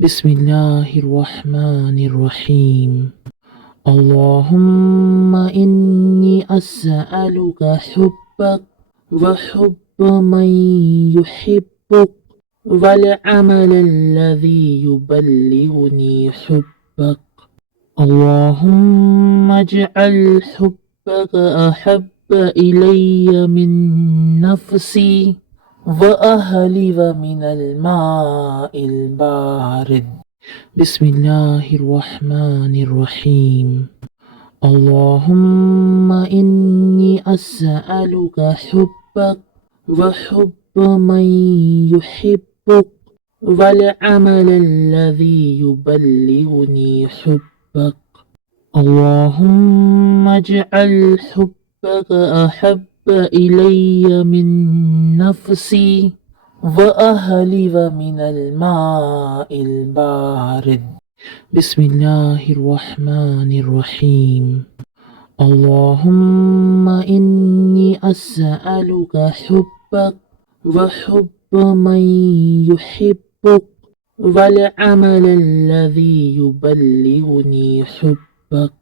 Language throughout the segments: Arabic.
بسم الله الرحمن الرحيم. اللهم إني أسألك حبك وحب من يحبك والعمل الذي يبلغني حبك. اللهم اجعل حبك أحب إلي من نفسي وأهلي ومن الماء البارد. بسم الله الرحمن الرحيم. اللهم إني أسألك حبك وحب من يحبك والعمل الذي يبلغني حبك. اللهم اجعل حبك أحب إلي من نفسي وأهلي ومن الماء البارد. بسم الله الرحمن الرحيم. اللهم إني أسألك حبك وحب من يحبك والعمل الذي يبلغني حبك.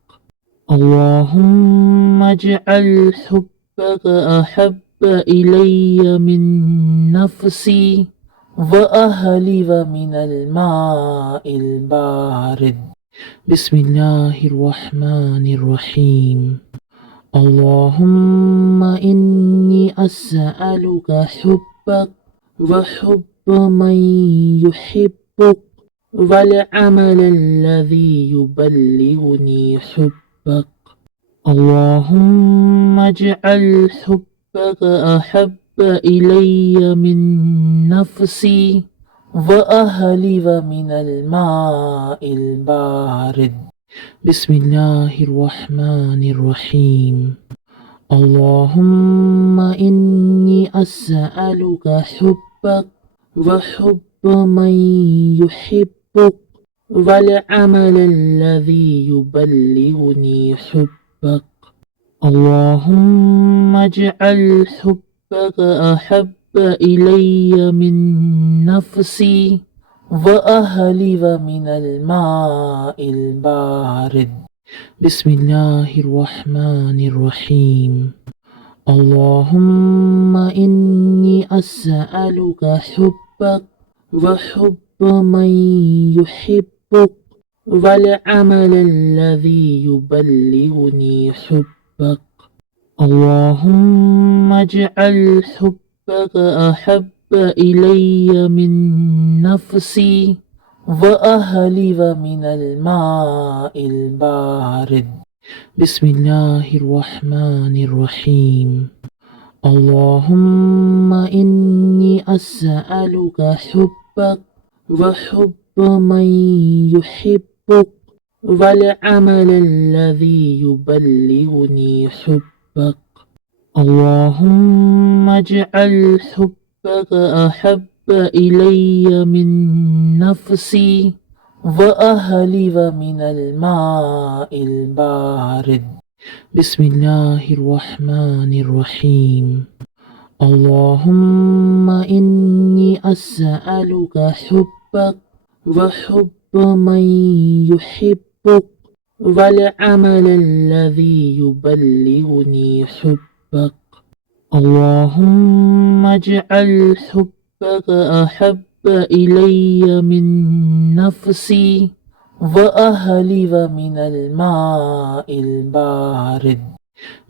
اللهم اجعل حبك أحب إلي من نفسي وأهلي ومن الماء البارد. بسم الله الرحمن الرحيم. اللهم إني أسألك حبك وحب من يحبك والعمل الذي يبلغني حبك. اللهم اجعل حبك أحب إلي من نفسي وأهلي ومن الماء البارد. بسم الله الرحمن الرحيم. اللهم إني أسألك حبك وحب من يحبك والعمل الذي يبلغني حبك. اللهم اجعل حبك أحب إلي من نفسي وأهلي ومن الماء البارد. بسم الله الرحمن الرحيم. اللهم إني أسألك حبك وحب من يحبك والعمل الذي يبلغني حبك. اللهم اجعل حبك أحب إلي من نفسي وأهلي ومن الماء البارد. بسم الله الرحمن الرحيم. اللهم إني أسألك حبك وحب من يحبك والعمل الذي يبلغني حبك. اللهم اجعل حبك أحب إلي من نفسي وأهلي ومن الماء البارد. بسم الله الرحمن الرحيم. اللهم إني أسألك حبك وحب من يحبك والعمل الذي يبلغني حبك. اللهم اجعل حبك أحب إلي من نفسي وأهلي ومن الماء البارد.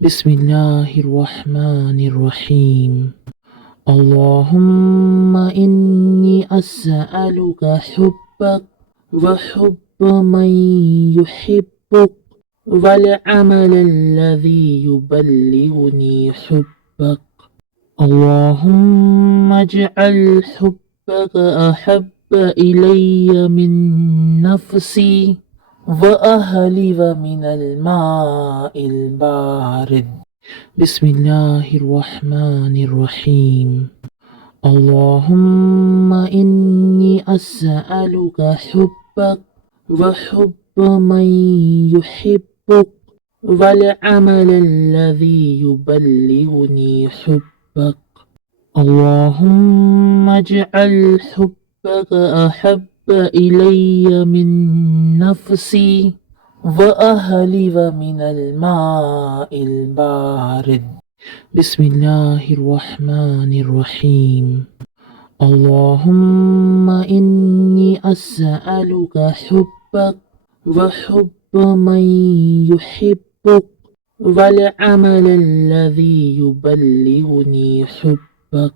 بسم الله الرحمن الرحيم. اللهم إني أسألك حبك وحب من يحبك والعمل الذي يبلغني حبك. اللهم اجعل حبك أحب إلي من نفسي وأهلي ومن الماء البارد. بسم الله الرحمن الرحيم. اللهم إني أسألك حبك وحب من يحبك والعمل الذي يبلغني حبك. اللهم اجعل حبك أحب إلي من نفسي وأهلي ومن الماء البارد. بسم الله الرحمن الرحيم. اللهم إني أسألك حبك وحب من يحبك والعمل الذي يبلغني حبك.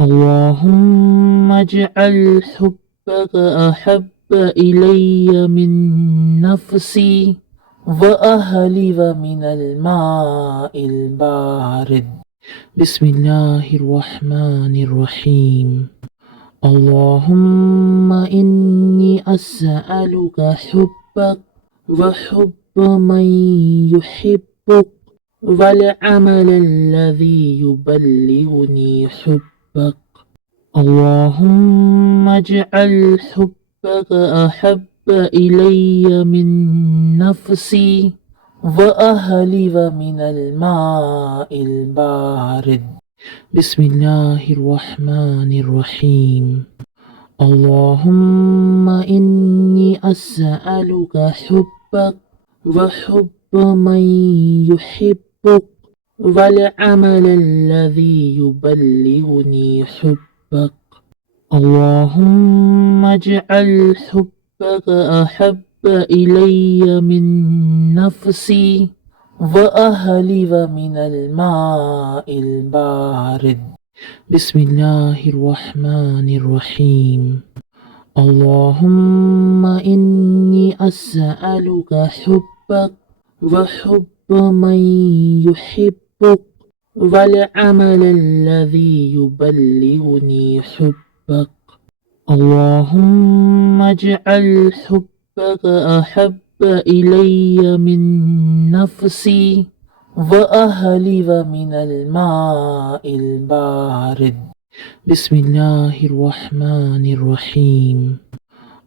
اللهم اجعل حبك أحب إلي من نفسي وأهلي ومن الماء البارد. بسم الله الرحمن الرحيم. اللهم إني أسألك حبك وحب من يحبك والعمل الذي يبلغني حبك. اللهم اجعل حبك أحب إلي من نفسي وأهلي ومن الماء البارد. بسم الله الرحمن الرحيم. اللهم إني أسألك حبك وحب من يحبك والعمل الذي يبلغني حبك. اللهم اجعل حبك أحب إلي من نفسي وأهلي ومن الماء البارد. بسم الله الرحمن الرحيم. اللهم إني أسألك حبك وحب من يحبك والعمل الذي يبلغني حبك. اللهم اجعل حبك أحب إلي من نفسي وأهلي ومن الماء البارد. بسم الله الرحمن الرحيم.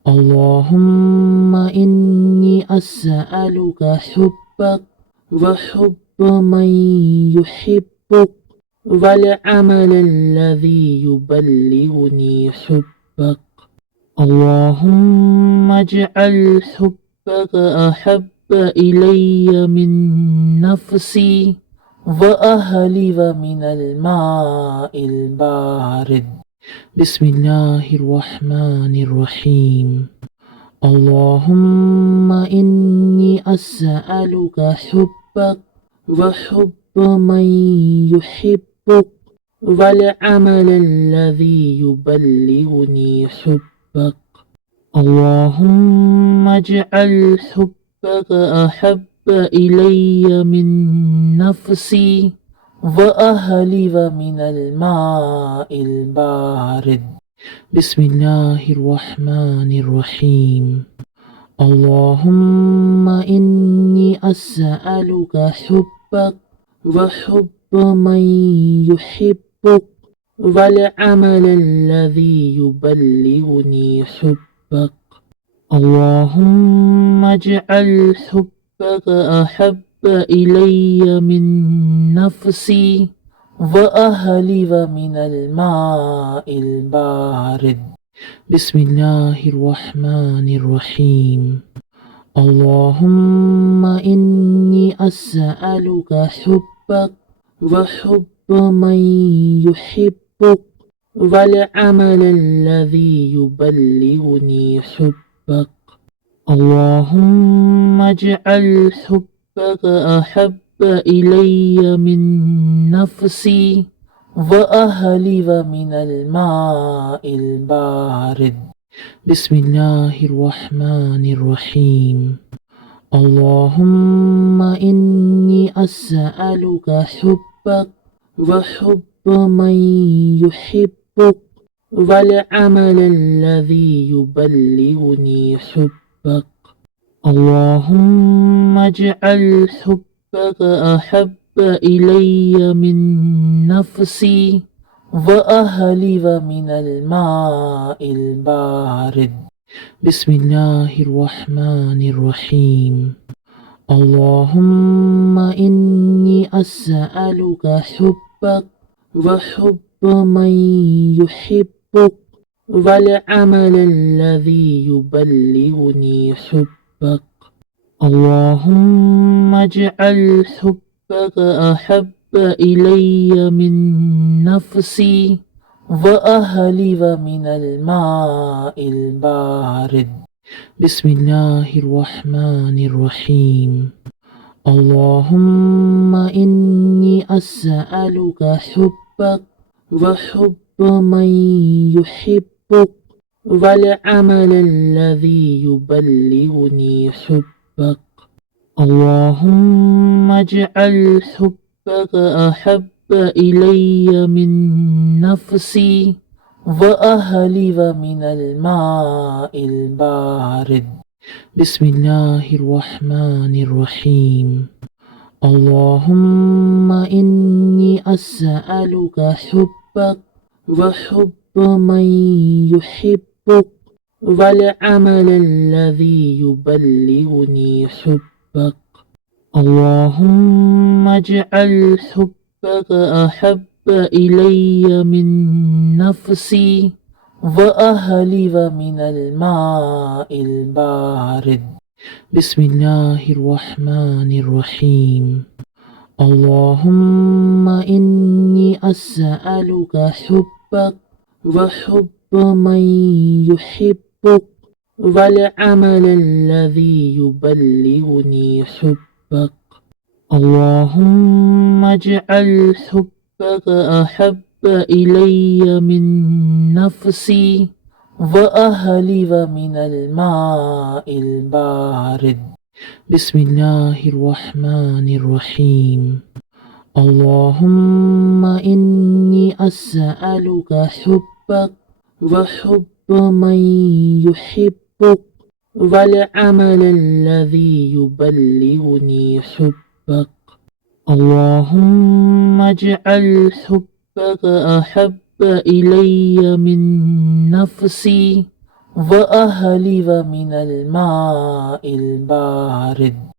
اللهم إني أسألك حبك وحب من يحبك والعمل الذي يبلغني حبك. اللهم اجعل حبك أحب إلي من نفسي وأهلي ومن الماء البارد. بسم الله الرحمن الرحيم. اللهم إني أسألك حبك وحب من يحبك والعمل الذي يبلغني حبك. اللهم اجعل حبك أحب إلي من نفسي وأهلي ومن الماء البارد. بسم الله الرحمن الرحيم. اللهم إني أسألك حبك وحب من يحبك والعمل الذي يبلغني حبك. اللهم اجعل حبك أحب إلي من نفسي وأهلي ومن الماء البارد. بسم الله الرحمن الرحيم. اللهم إني أسألك حبك وحب من يحبك والعمل الذي يبلغني حبك. اللهم اجعل حبك أحب إلي من نفسي وأهلي ومن الماء البارد. بسم الله الرحمن الرحيم. اللهم إني أسألك حبك وحب من يحبك والعمل الذي يبلغني حبك. اللهم اجعل حبك أحب إلي من نفسي وأهلي ومن الماء البارد. بسم الله الرحمن الرحيم. اللهم إني أسألك حبك وحب من يحبك والعمل الذي يبلغني حبك. اللهم اجعل حبك أحب إلي من نفسي وأهلي ومن الماء البارد. بسم الله الرحمن الرحيم. اللهم إني أسألك حبك وحب من يحبك والعمل الذي يبلغني حبك. اللهم اجعل حبك أحب إلي من نفسي وأهلي ومن الماء البارد. بسم الله الرحمن الرحيم. اللهم إني أسألك حبك وحب من يحبك والعمل الذي يبلغني حبك. اللهم اجعل حبك أحب إلي من نفسي وأهلي ومن الماء البارد. بسم الله الرحمن الرحيم. اللهم إني أسألك حبك وحب من يحبك والعمل الذي يبلغني حبك. اللهم اجعل حبك أحب إلي من نفسي وأهلي ومن الماء البارد. بسم الله الرحمن الرحيم. اللهم إني أسألك حبك وحب من يحبك والعمل الذي يبلغني حبك. اللهم اجعل حبك أحب إلي من نفسي وأهلي ومن الماء البارد.